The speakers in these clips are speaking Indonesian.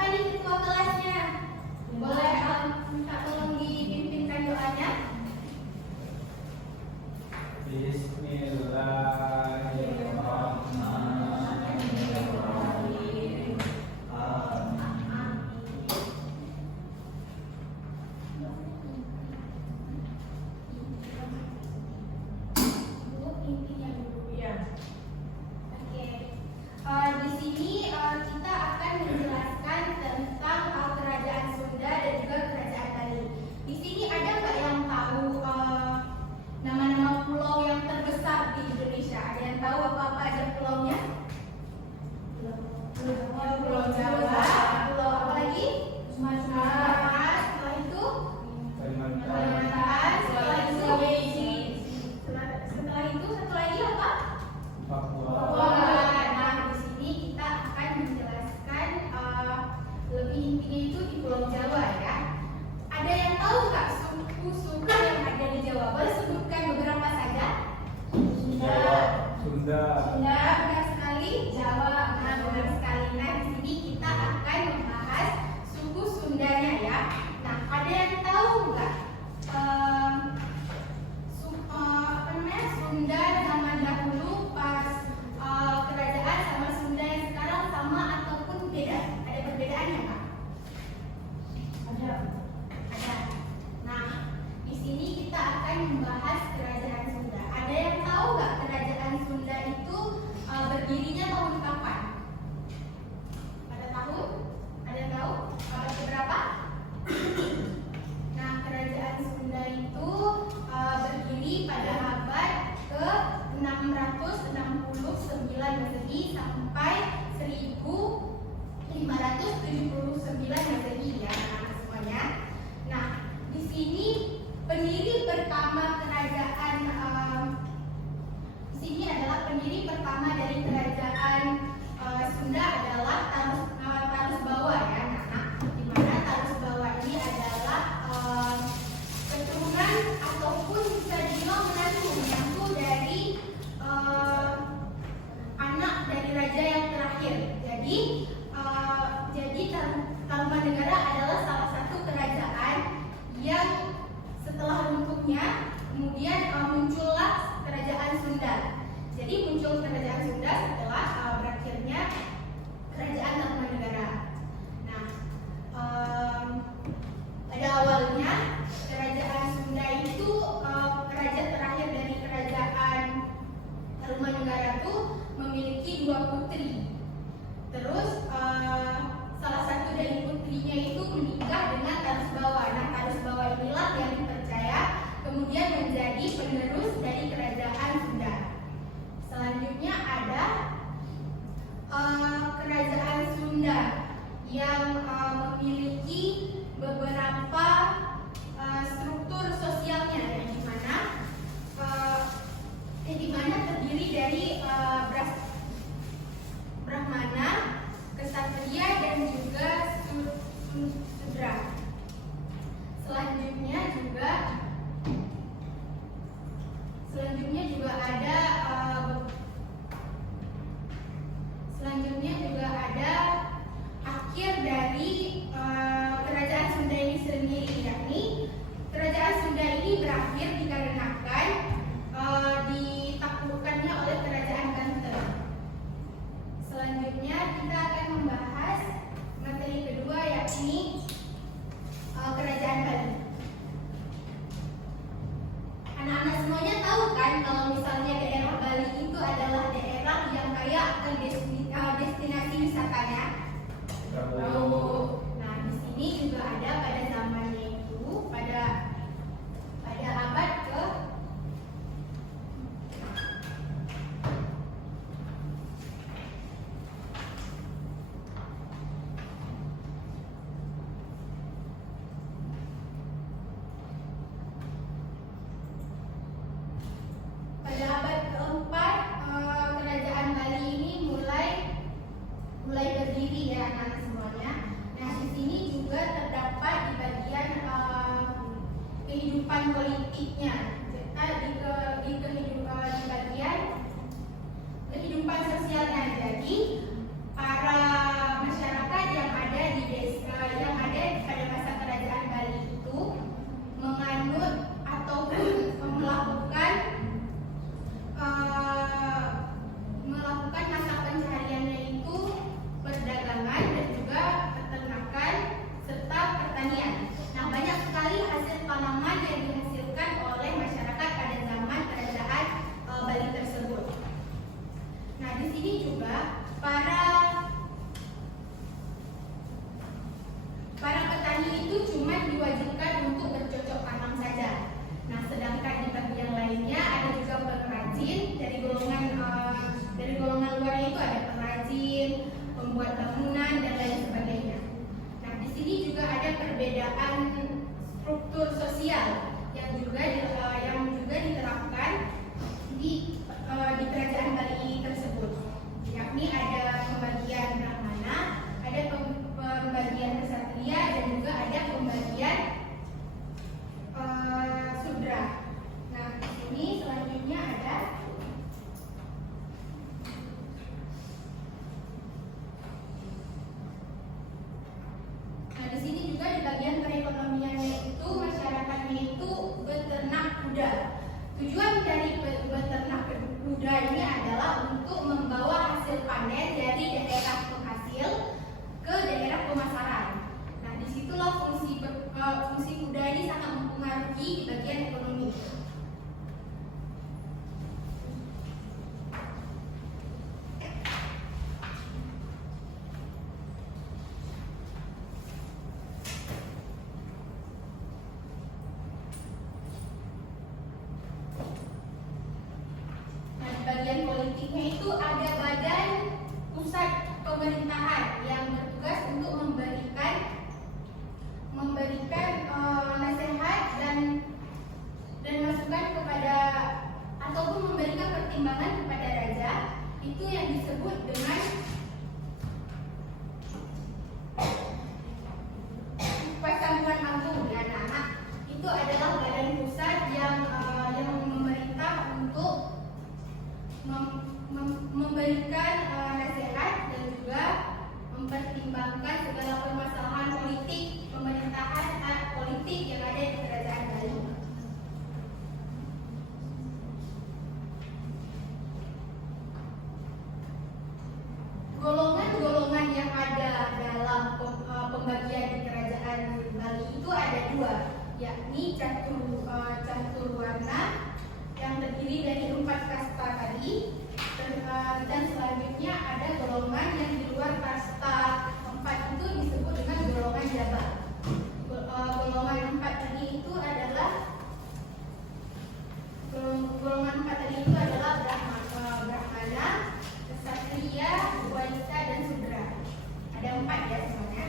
siapa nih ketua kelasnya? Boleh minta tolong dipimpinkan doanya? Bismillahirrahmanirrahim. Intinya dulu ya. Oke. Di sini kita akan menjelaskan tentang kerajaan Sunda dan juga kerajaan Bali. Di sini ada nggak yang tahu nama-nama pulau yang terbesar di Indonesia? Ada yang tahu apa-apa aja pulaunya? Pulau Jawa, pulau apa lagi? Sumatera. Setelah itu Kalimantan. Setelah itu Sulawesi. Setelah itu satu lagi apa? Papua. Nah, di sini kita akan menjelaskan lebih intinya itu di Pulau Jawa ya. Ada yang tahu nggak suku-suku yang ada di Jawa? Boleh sebutkan beberapa saja. Sunda. Benar sekali. Jawa, benar sekali. Nah, di sini kita akan membahas suku Sundanya ya. Nah, ada yang tahu nggak Sunda zaman dahulu pas kerajaan sama Sunda yang sekarang sama ataupun beda? Ada perbedaannya nggak? Ada. Nah, di sini kita akan membahas kerajaan Sunda. Ada yang tahu nggak kerajaan Sunda itu berdirinya tahun kapan? Ada tahun? Ada yang tahu? Abad keberapa? Nah, kerajaan Sunda itu berdiri pada abad ke-669 Masehi sampai 1579 Masehi ya semuanya. Nah, di sini pendiri pertama kerajaan di sini adalah pendiri pertama dari kerajaan Sunda adalah Tarus Bawa ya. Nah, di mana Tarus Bawa ini adalah keturunan ataupun bisa dibilang menantu dari anak dari raja yang terakhir. Jadi Tarumanegara adalah salah satu kerajaan yang setelah runtuhnya kemudian muncullah kerajaan Sunda. Jadi muncul kerajaan Sunda setelah berakhirnya kerajaan Tarumanegara. Nah, pada awalnya kerajaan Sunda itu kerajaan terakhir dari kerajaan Tarumanegara itu memiliki 2 putri. Terus salah satu dari putrinya itu menikah dengan Tarus Bawa. Nah, Tarus Bawa inilah yang dipercaya kemudian menjadi penerus dari kerajaan Sunda. Selanjutnya ada kerajaan Sunda yang memiliki beberapa struktur sosialnya yang dimana terdiri dari Brahmana, Ksatria dan juga Sudra. Selanjutnya juga ada akhir dari kerajaan Sunda ini sendiri membuat bangunan dan lain sebagainya. Nah, di sini juga ada perbedaan struktur sosial yang juga diterapkan di kerajaan Bali tersebut, yakni ada pembagian brahmana, ada pembagian ksatria, dan juga ada pembagian sudra. Nah, di sini selanjutnya ada di sini juga di bagian perekonomiannya itu masyarakatnya itu beternak kuda. Tujuan dari beternak kuda ini adalah untuk membawa hasil panen dari daerah penghasil ke daerah pemasaran. Nah, disitulah fungsi kuda ini sangat mempengaruhi di bagian ekonomi. Bagian politiknya itu ada badan pusat pemerintahan yang bertugas untuk memberikan nasihat dan masukan kepada ataupun memberikan pertimbangan kepada raja, itu yang disebut dengan Pasamuan Agung. Ya, nah, itu adalah badan pusat yang memerintah untuk memberikan nasihat dan juga mempertimbangkan segala permasalahan pemerintahan politik yang ada di kerajaan Bali. Golongan-golongan yang ada dalam pembagian di kerajaan Bali itu ada dua, yakni catur warna yang terdiri dari 4 kasta tadi, dan selanjutnya ada golongan yang di luar kasta 4 itu disebut dengan golongan Jabat. Golongan 4 tadi itu adalah Brahmana, Ksatria, Waisya, dan Sudra. Ada 4 ya semuanya.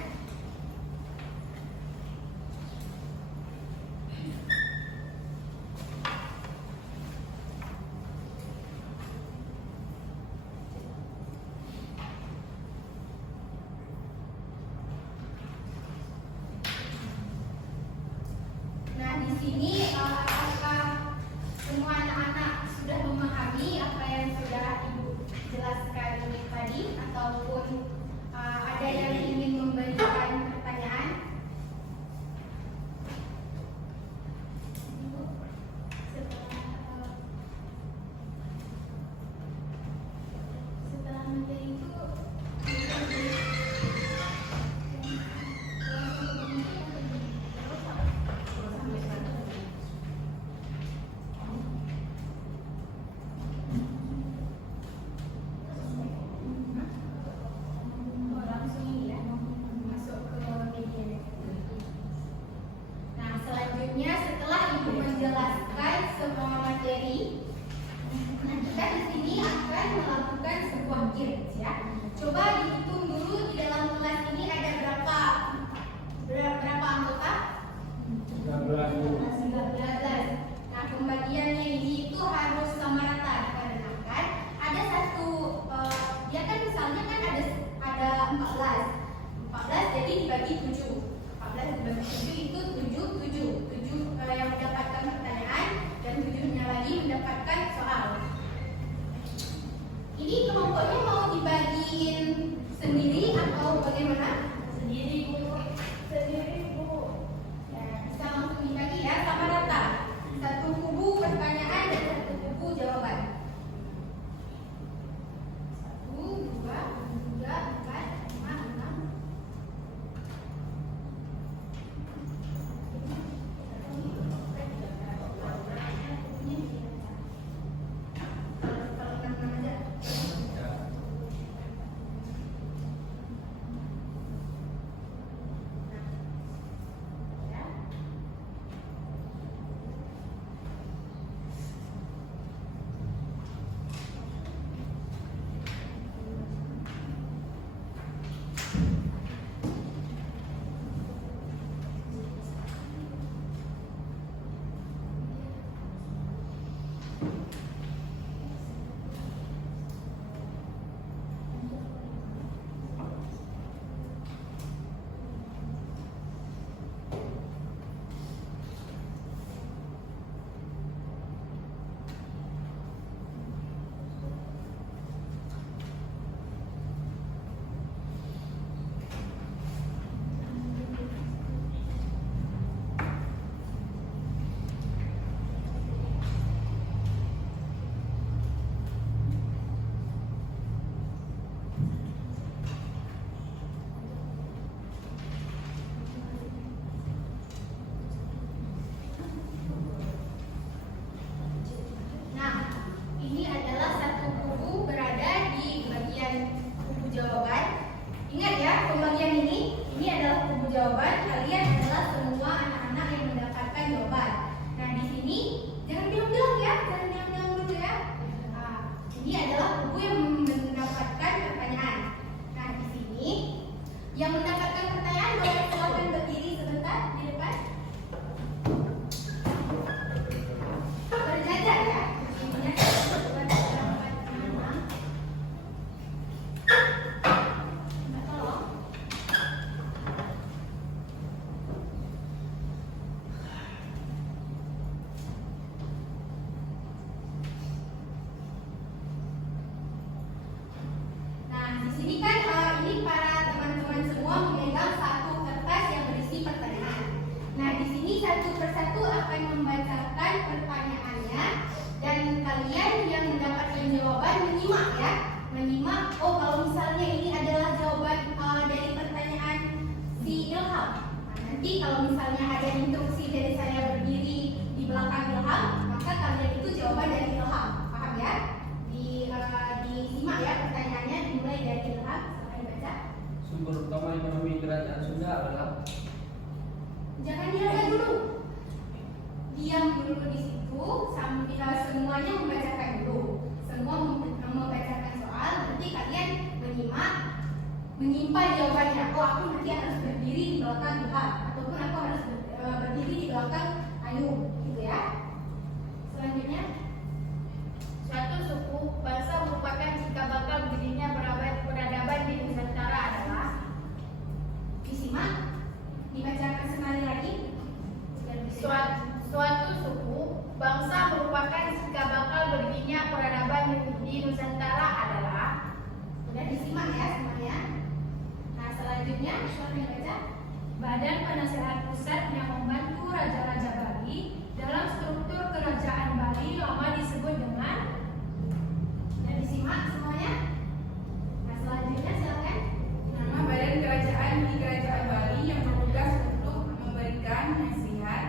Di sini apakah semua anak-anak sudah memahami apa yang sudah Ibu jelaskan tadi, ataupun ada yang ingin memberikan pertanyaan? Setelah materi itu setelah Ibu menjelaskan semua materi, nah kita di sini akan melakukan sebuah games ya. Coba dihitung dulu di dalam kelas ini ada berapa anggota? 19. Nah, pembagiannya ini itu harus sama rata dikarenakan ada satu ya kan misalnya kan ada 14 jadi dibagi 7. 14 dibagi 7 itu 7 yang mendapatkan pertanyaan dan 7-nya lagi mendapatkan soal. Ini kelompoknya mau dibagiin sendiri atau bagaimana? Sendiri Bu. Ya, bisa langsung dibagi ya sama rata. Satu kubu pertanyaan dan satu kubu jawaban. 1, 2, 3, 4, 5, 6. Ingat ya, pembagian ini adalah kubu jawaban. Kalian adalah semua anak-anak yang mendapatkan jawaban. Nah, di sini jangan bilang-bilang ya, jangan bilang-bilang dulu ya. Nah, ini adalah kubu yang mendapatkan pertanyaan. Nah, di sini yang mendapatkan pertanyaan boleh silakan berdiri sebentar di depan. Berjajar ya. Ini sini kan ini para teman-teman semua memegang satu kertas yang berisi pertanyaan. Nah, di sini satu persatu akan membacakan pertanyaannya dan kalian yang mendapatkan jawaban menyimak ya. Menyimak, oh kalau misalnya ini adalah jawaban dari pertanyaan si Ilham. Nah, nanti kalau misalnya ada instruksi dari saya berdiri di belakang Ilham, maka kalian itu jawaban dari Ilham. Paham ya? Disimak ya pertanyaannya dimulai dari Ilham. Silakan baca. Sumber utama ekonomi kerajaan Sunda adalah. Jangan diam dulu. Diam dulu di situ sambil semuanya membacakan dulu. Semua membacakan soal. Nanti kalian menyimak, menyimpan jawabannya. Oh, aku nanti harus berdiri di belakang Ilham, ataupun aku harus berdiri di belakang Ayu, gitu ya. Selanjutnya. Suatu suku bangsa merupakan cikal bakal berdirinya peradaban di Nusantara adalah. Disimak, dibacakan sekali lagi. Suatu suku bangsa merupakan cikal bakal berdirinya peradaban di Nusantara adalah. Udah disimak ya semuanya. Nah, selanjutnya silakan baca. Badan Penasehat Pusat yang membantu Raja-Raja Bali dalam struktur Kerajaan Bali lama disebut dengan. Dan disimak semuanya. Nah, selanjutnya silakan. Nama badan kerajaan di Kerajaan Bali yang bertugas untuk memberikan nasihat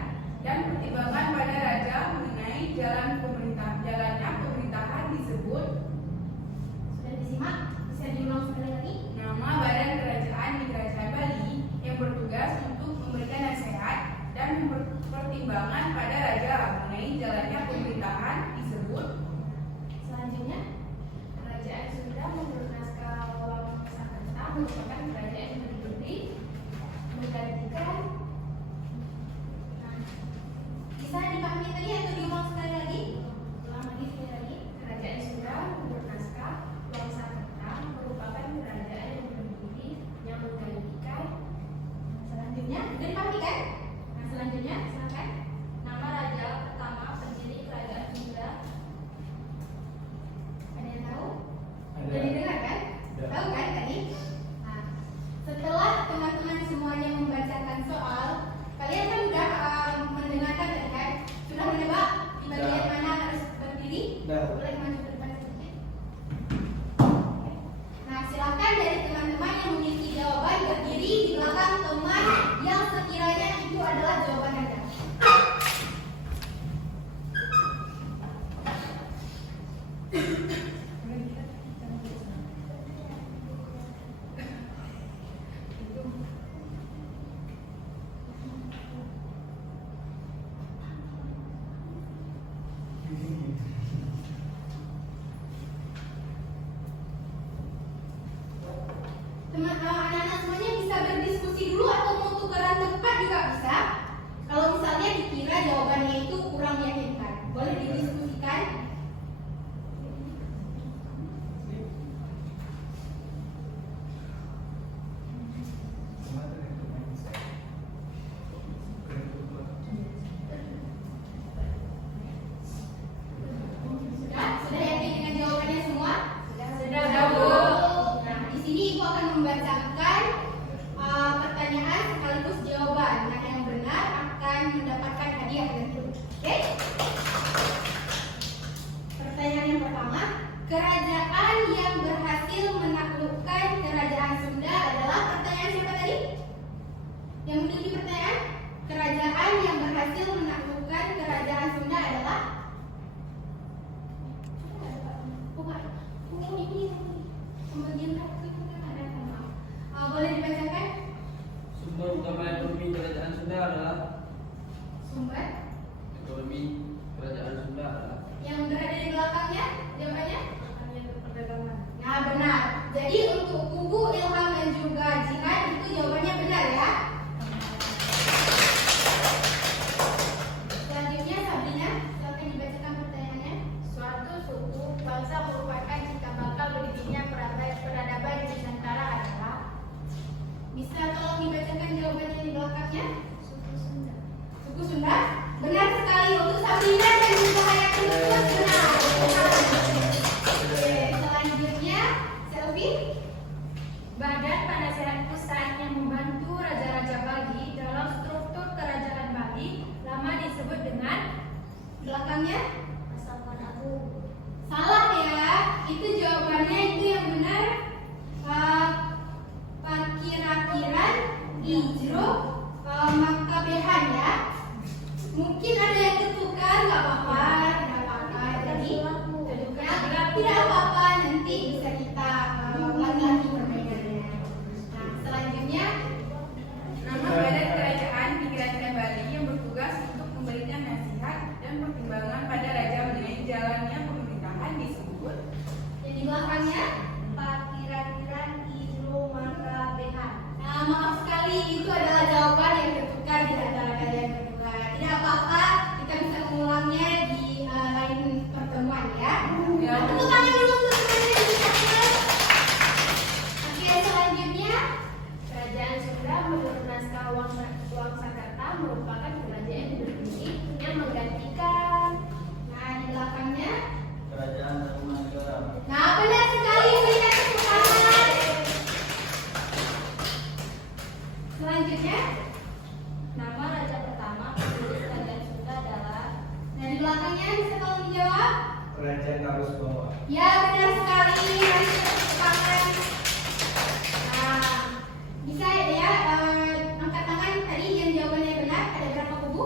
dan pertimbangan pada raja mengenai jalannya pemerintahan disebut. Sudah disimak? Bisa diulang sekali lagi? Nama badan kerajaan di Kerajaan Bali yang bertugas untuk memberikan nasihat dan pertimbangan pada raja mengenai jalannya pemerintahan disebut. Selanjutnya. Kerajaan Sunda menurut naskah Wangsakerta merupakan kerajaan yang berdiri menggantikan. Nah, bisa dipahami tadi atau diulang sekali lagi? Ulang lagi sekali lagi. Kerajaan Sunda menurut naskah Wangsakerta merupakan kerajaan yang berdiri yang menggantikan. Selanjutnya, sudah dipahami kan? Nah, selanjutnya silakan. Nama raja pertama pendiri kerajaan Sunda. Ada yang tahu? Ada. Sudah didengar kan? Ada. Tahu kan tadi? Nah, setelah teman-teman semuanya membaca itu adalah jawaban yang tertukar di antara kalian berdua. Tidak apa-apa, kita bisa mengulangnya di lain pertemuan ya. Ya. Tepuk tangan dulu untuk semuanya diucapkan. Oke, selanjutnya Kerajaan Sunda menurut naskah Wangsakerta merupakan kerajaan berdiri yang menggantikan. nah di belakangnya. Kerajaan Tarumanegara. Nah, benar sekali, berikan tepuk tangan. Selanjutnya, Nama raja pertama pendiri kerajaan Sunda adalah. nah di belakangnya bisa tolong dijawab? Kerajaan Arus Bawah. Ya, benar sekali. Masih tepuk tangan. Nah, bisa ya angkat tangan tadi yang jawabannya benar. Ada berapa kubu?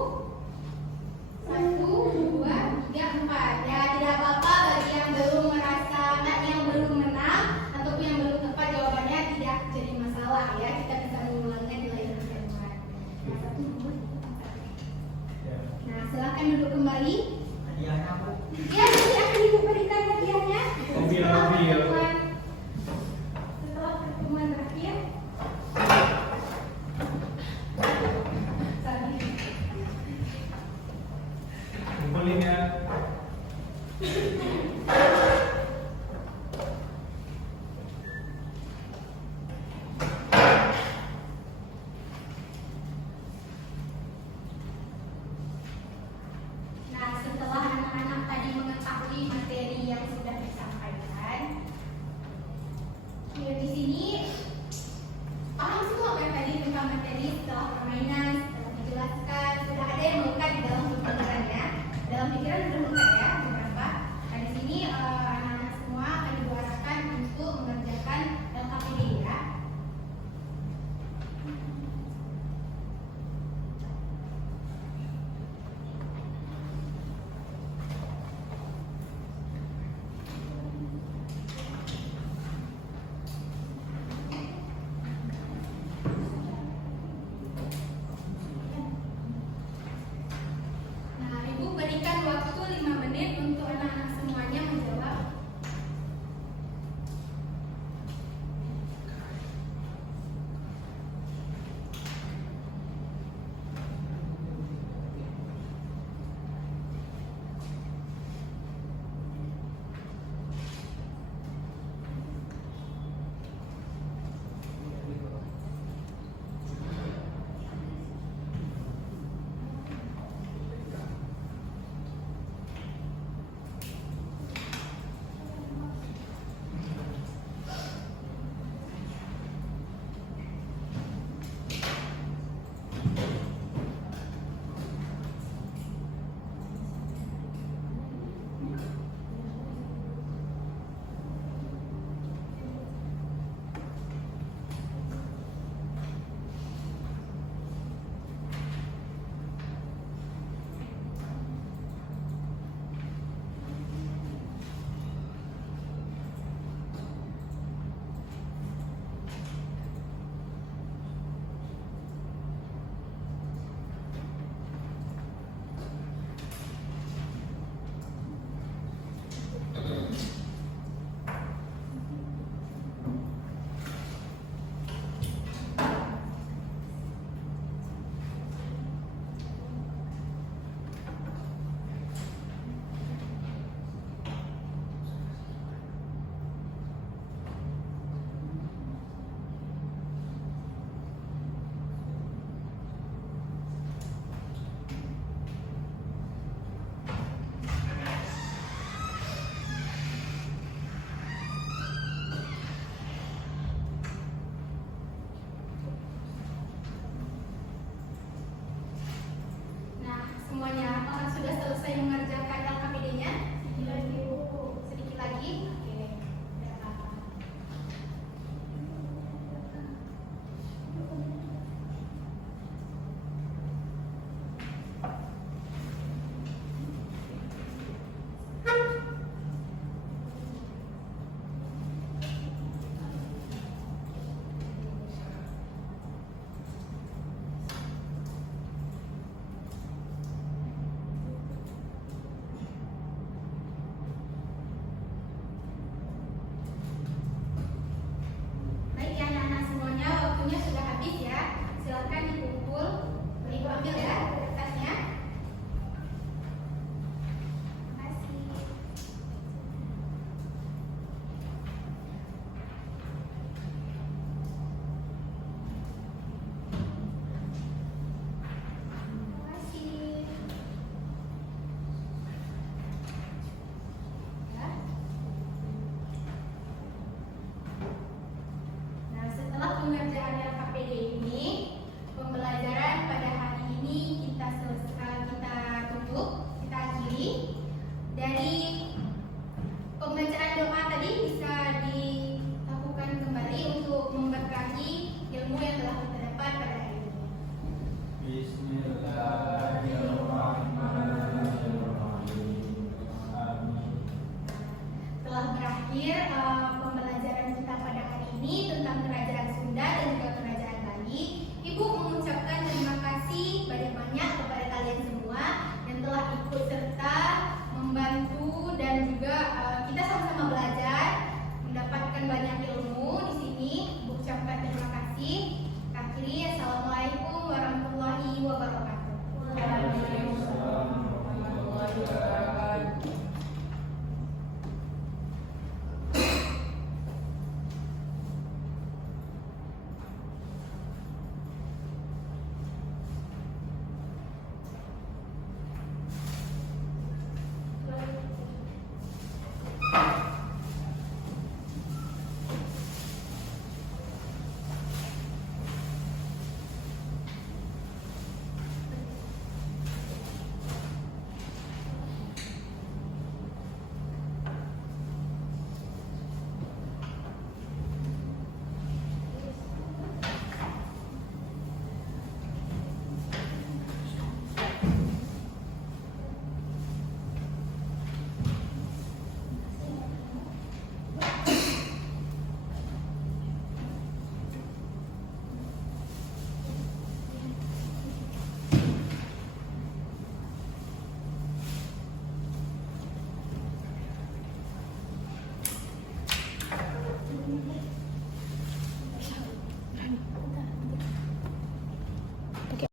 1, 2, 3, 4. Ya, tidak apa-apa bagi yang belum merasa, yang belum menang ataupun yang belum tepat jawabannya tidak jadi masalah ya. Kita bisa mengulangnya di lain pertemuan. Nah, 1, 2, 3, 4. Ya. Nah, silakan duduk kembali. Hadiahnya apa? Ya, nanti akan ibu berikan hadiahnya. Mobil. Setelah pertemuan terakhir. Tadi. Kumpulin ya. Nah, setelah anak-anak tadi mengetahui materi yang sudah disampaikan, ya di sini paham semua kan tadi tentang materi setelah permainan, setelah dijelaskan, sudah ada yang melekat di dalam pikirannya. Dalam pikiran sudah melekat ya beberapa. Nah, di sini anak-anak semua akan dibuatkan untuk mengerjakan LKPD ya. Nah, Ibu berikan waktu 5 menit untuk anak-anak semuanya menjawab.